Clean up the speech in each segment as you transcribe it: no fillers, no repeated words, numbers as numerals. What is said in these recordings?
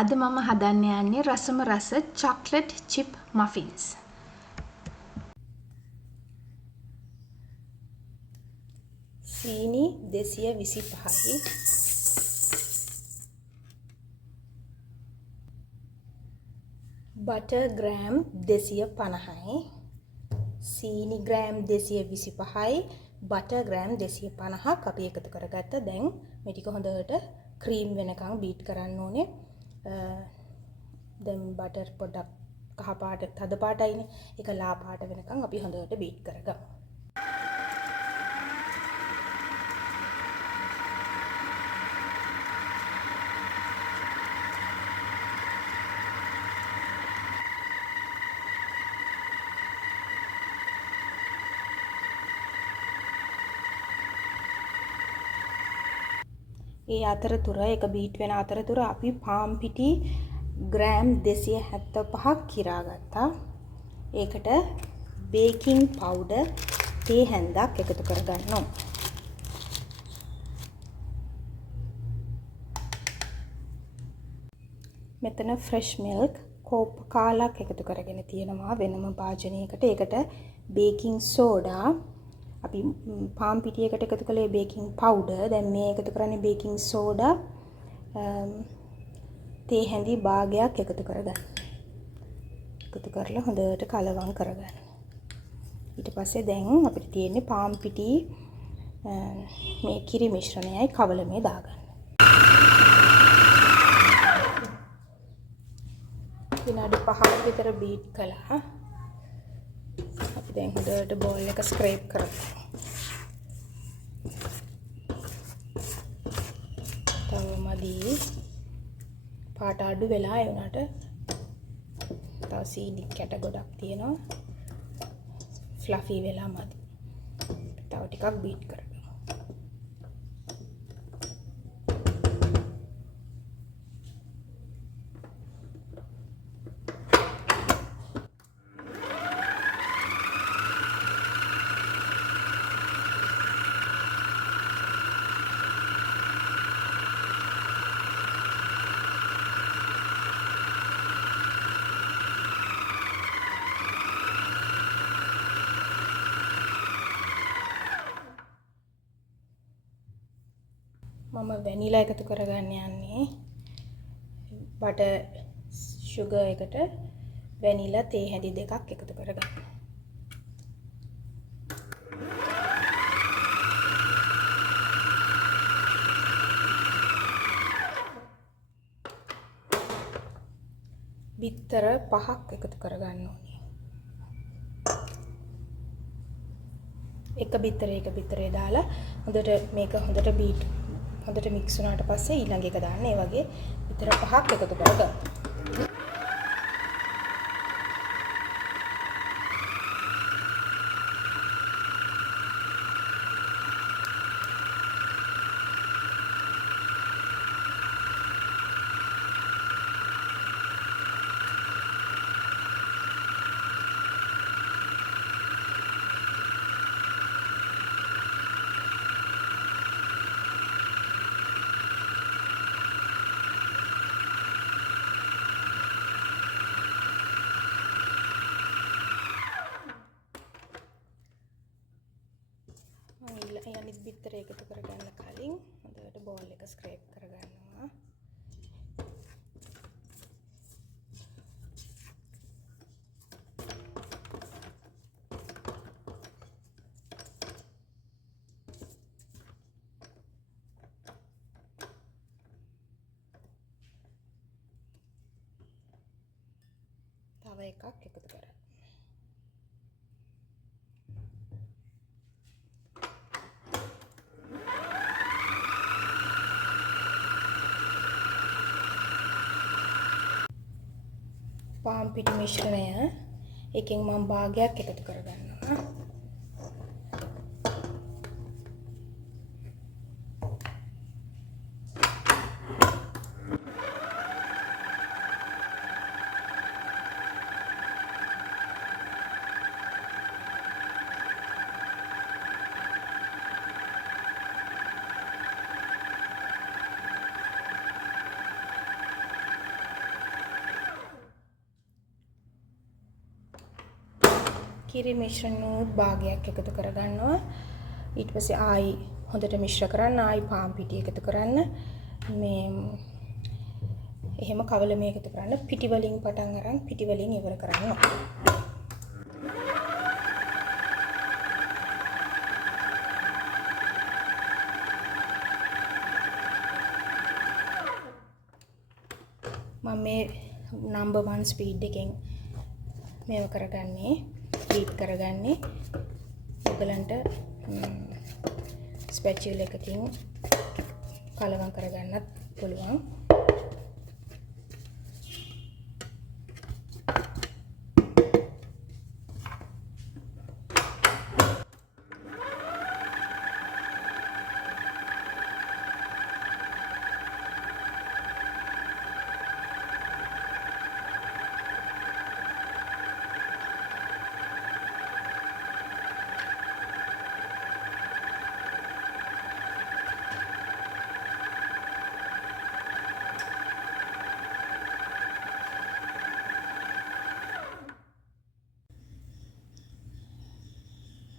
අද මම හදන්න යන්නේ රසම රස චොක්ලට් චිප් මෆින්ස්. සීනි 225යි. බටර් ග්‍රෑම් 250යි. සීනි ග්‍රෑම් 225යි. බටර් ග්‍රෑම් 250ක් අපි එකතු කරගත්ත. දැන් මේ ටික හොඳට ක්‍රීම් වෙනකන් බීට් කරන්න ඕනේ. දැන් බටර් පොඩක් කහ පාට තද පාටයිනේ. ඒක ලා පාට වෙනකන් අපි හොඳට බීට් කරගමු. ඒ අතරතුර එක බීට් වෙන අතරතුර අපි පාන් පිටි ග්‍රෑම් 275ක් කිරා ගත්තා. ඒකට බේකින් පවුඩර් තේ හැන්දක් එකතු කරගන්න ඕන. මෙතන ෆ්‍රෙෂ් මිල්ක් කෝප් කාලක් එකතු කරගෙන තියෙනවා වෙනම භාජනයකට. ඒකට බේකින් සෝඩා අපි පාන් පිටියකට එකතු කළේ බේකින් පවුඩර්. දැන් මේ එකතු කරන්නේ බේකින් සෝඩා තේ හැඳි භාගයක් එකතු කරගන්න. එකතු කරලා හොඳට කලවම් කරගන්න. ඊට පස්සේ දැන් අපිට තියෙන්නේ පාන් පිටි මේ කිරි මිශ්‍රණයයි කවලමේ දාගන්න. විනාඩි 5ක් විතර බීට් කළා. අපි දැන් හොඳට බෝල් එක ස්ක්‍රේප් කරමු. තවමදි පාට අඩු වෙලා ඒ උනාට තව සීනි කැට ගොඩක් තියෙනවා. ෆ්ලෆි වෙලා මදි. තව ටිකක් බීට් කරගමු. මම වැනිලා එකතු කරගන්න යන්නේ. බටර් සුගර් එකට වැනිලා තේ හැඳි දෙකක් එකතු කරගන්න. බිත්තර 5ක් එකතු කරගන්න ඕනේ. එක බිත්තරේ දාලා හොඳට මේක හොඳට බීට් හොඳට මික්ස් වුණාට පස්සේ ඊළඟ එක දාන්න. ඒ වගේ විතර 5ක් එකතු කරගන්න. අනිත් බිත්තර එකතු කරගන්න කලින් හොඳට බෝල් එක ස්ක්‍රේප් කරගන්නවා. තව එකක් එකතු කරගන්න. පාන් පිටි මිශ්‍රණය එකෙන් මම භාගයක් එකතු කරගන්නවා. කිරි මිශ්‍රණු භාගයක් එකතු කරගන්නවා. ඊට පස්සේ ආයි හොඳට මිශ්‍ර කරන්න ආයි පාන් පිටි එකතු කරන්න. මේ එහෙම කවල මේ එකතු කරන්න පිටි වලින් පටන් අරන් පිටි වලින් ඉවර කරන්න. මම මේ number 1 ස්පීඩ් එකෙන් මේව කරගන්නේ බීට් කරගන්නේ. ඔයගලන්ට ස්පැචුලා එකකින් කලවම් කරගන්නත් පුළුවන්.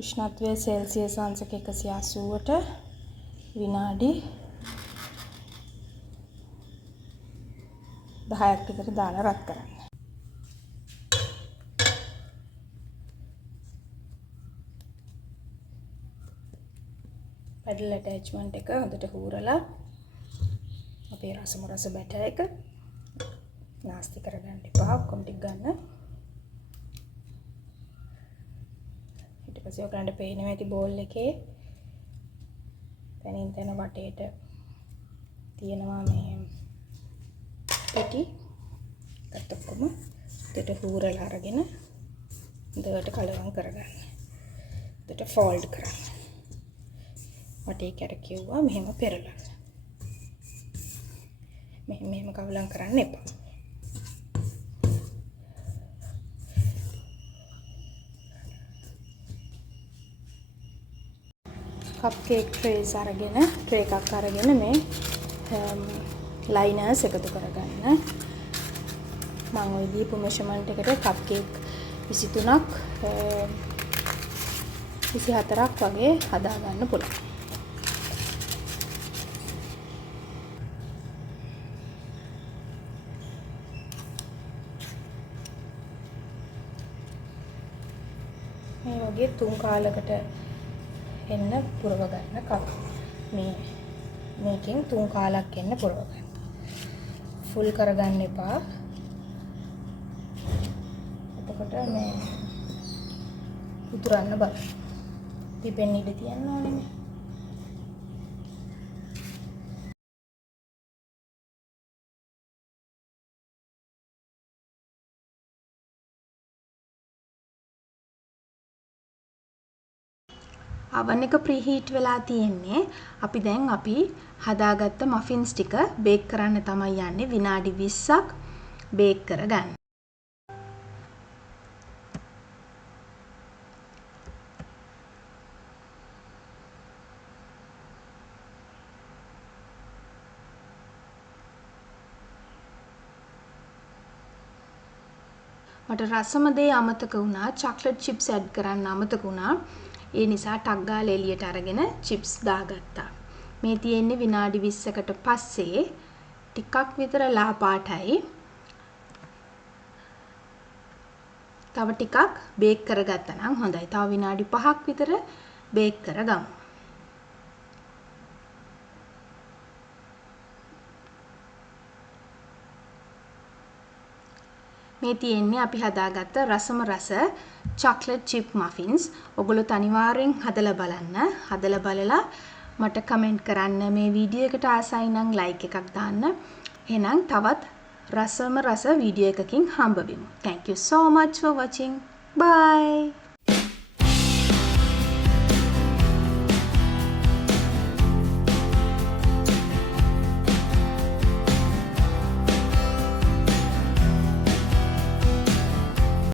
උෂ්ණත්වය සෙල්සියස් අංශක 180ට විනාඩි 10ක් විතර දාලා රත් කරන්න. පැඩල් ඇටැච්මන්ට් එක හොඳට හූරලා අපේ රස බැටර් එක නාස්ති කරගන්න එපා. ඔක්කොම ටික ගන්න. ඊට පස්සේ ඔයගලන්ට පේනවා ඇති බෝල් එකේ තනින් තන වටේට තියෙනවා මේ පැටි. ඒත් ඔක්කොම දෙට හූරලා අරගෙන හොඳට කලවම් කරගන්න. දෙට ෆෝල්ඩ් කරන්න. වටේ කැරකියුවා මෙහෙම පෙරලන්න. මෙහෙම කවලම් කරන්න එපා. කප් කේක් ට්‍රේස් අරගෙන ට්‍රේ එකක් අරගෙන මේ ලයිනර්ස් එකතු කරගන්න. මම ওই දීපු මෙෂර්මන්ට් එකට කප් කේක් 23ක් 24ක් වගේ හදා ගන්න පුළුවන්. මේ වගේ 3 කාලයකට එන්න පුරව ගන්න කප් මේකෙන් 3 කාලක් එන්න පුරව ගන්න. ෆුල් කරගන්න එපා. එතකොට මේ උතුරන්න බලන්න. තිබෙන්න ඉඩ තියන්න ඕනේ මේ. oven එක ප්‍රීහීට් වෙලා තියෙන්නේ. අපි දැන් හදාගත්ත මෆින්ස් ටික බේක් කරන්න තමයි යන්නේ. විනාඩි 20ක් බේක් කරගන්න. මට රසම දේ අමතක වුණා. චොක්ලට් චිප්ස් ඇඩ් කරන්න අමතක වුණා. ඒ නිසා ටක් ගාලා එළියට අරගෙන චිප්ස් දාගත්තා. මේ තියෙන්නේ විනාඩි 20කට පස්සේ ටිකක් විතර ලා පාටයි. තව ටිකක් බේක් කරගත්තා නම් හොඳයි. තව විනාඩි 5ක් විතර බේක් කරගමු. මේ තියෙන්නේ අපි හදාගත්ත රසම රස chocolate chip muffins. ඔයගොල්ලෝ අනිවාර්යෙන් හදලා බලන්න. හදලා බලලා මට කමෙන්ට් කරන්න. මේ වීඩියෝ එකට ආසයි නම් ලයික් එකක් දාන්න. එහෙනම් තවත් රසම රස වීඩියෝ එකකින් හම්බ වෙමු. Thank you so much for watching. Bye.